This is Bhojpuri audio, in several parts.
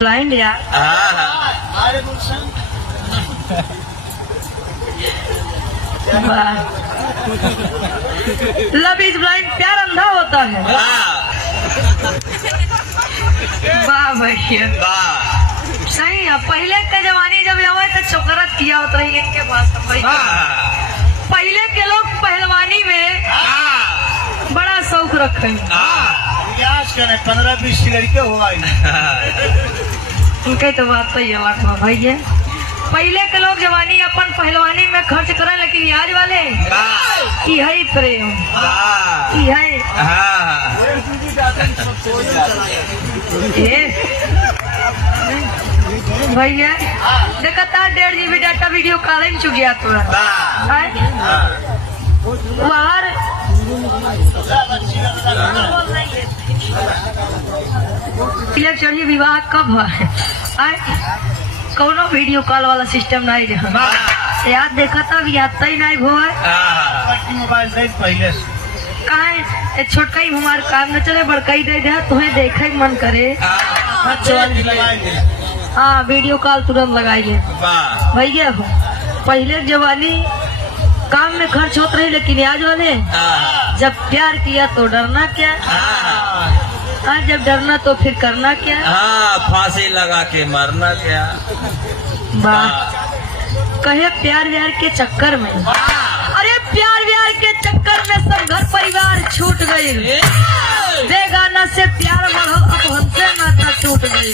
ब्लाइंड यार। लव इज ब्लाइंड, प्यार अंधा होता है। वाह भैया सही है। पहले के जमाने जब आवे तो चौकरत किया होता है इनके पास। पहले के लोग पहलवानी में बड़ा शौक रखे। 15-20 लड़के होगा उनके तो बात सही है भैया। पहले के लोग जवानी अपन पहलवानी में खर्च करें, लेकिन आज वाले यही प्रेम भैया। देखा था 1.5 GB डाटा वीडियो कॉलिंग चुक गया तो बाहर चढ़िए विवाह कब है? कौनो वीडियो कॉल वाला सिस्टम नहीं रहा। याद देखा था याद ही नहीं हो मोबाइल पहले कहा छोटका ही हमारे काम न चले, बड़का ही दे दे तुम्हें देखे मन करे। हाँ वीडियो कॉल तुरंत लगाइए भैया। पहले जवानी काम में खर्च होते रहे, लेकिन आज वाले जब प्यार किया तो डरना क्या, जब डरना तो फिर करना क्या। फांसी लगा के मरना क्या। वाह कहे प्यार व्यार के चक्कर में, अरे प्यार व्यार के चक्कर में सब घर परिवार छूट गई। बेगाना से प्यार बढ़ल, अब हमसे नाता टूट गई।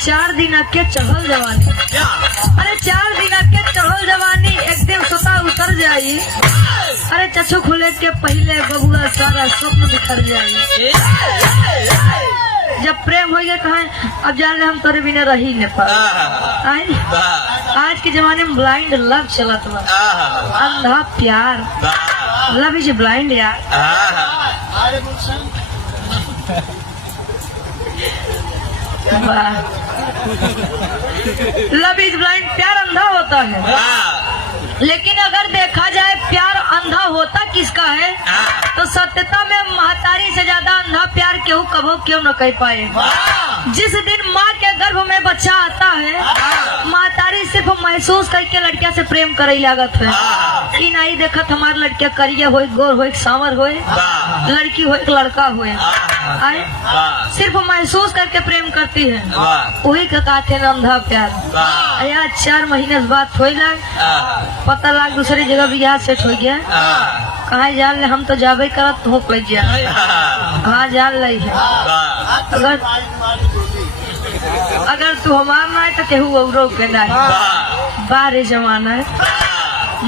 4 दिन के चढ़ल जवानी, अरे 4 दिन के चढ़ल जवानी एक दिन स्वतः उतर जाई। अरे चक्षु खुले के पहले बबुआ सारा स्वप्न बिखर जाई। जब प्रेम हो गया कहा अब जान ले हम तोरे बिना रही न पाए। आज के जमाने में ब्लाइंड लव चलत बा, अंधा प्यार। लव इज ब्लाइंड यार। लव इज ब्लाइंड, प्यार अंधा होता है। लेकिन अगर देखा जाए प्यार अंधा होता किसका है, तो सत्यता में महतारी से ज्यादा अंधा प्यार क्यों कभो क्यों न कह पाए। जिस दिन माँ के गर्भ में बच्चा आता है, महतारी सिर्फ महसूस करके लड़किया से प्रेम करे लागत है कि नहीं देखत हमारे लड़किया करिया हो, गोर हो, सांवर हो, लड़की हो, लड़का हो, सिर्फ महसूस करके प्रेम करती है। वही का कहते हैं अंधा प्यार। यार 4 महीने बाद हो गया, पता लग दूसरी जगह भी यहाँ सेट हो गया। कहा जान ले हम तो जाबे करत तो पड़ गया। हाँ जान ली है। अगर तू हमार ना है तो केहू औरो के नहीं। बारे जमाना है,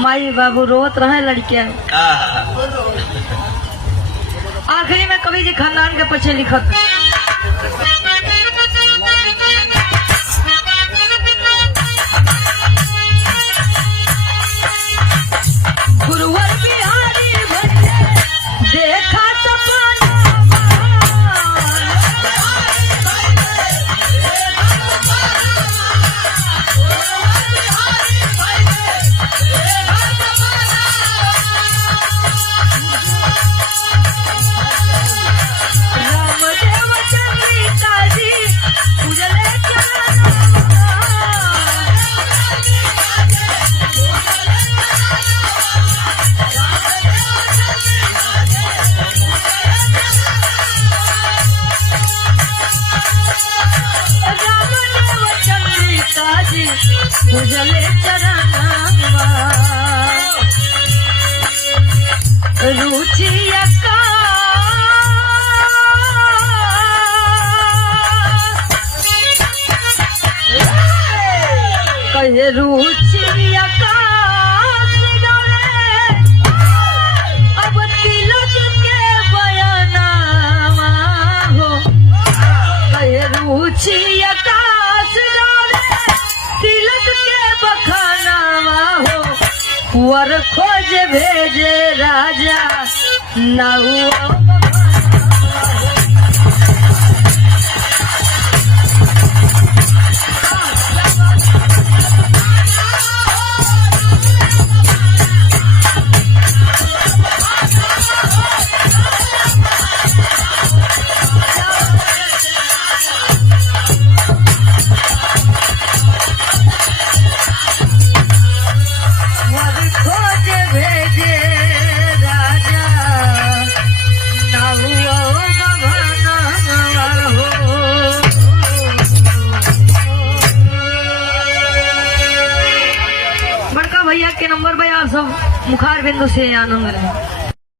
माई बाबू रोत रहे लड़कियां। आखिरी में कवि जी खानदान के पीछे लिखत गुरुवर बिहारी देखा उजले चरनमा रुचिया का कहे रुचिया का अब तिलक के बयानामा हो। कहे रुचिया का तिलक के बखानावा हो। वर खोज भेजे राजा नाऊ एक नंबर भाई, आप सब मुखार बिंदु से आनंद लें।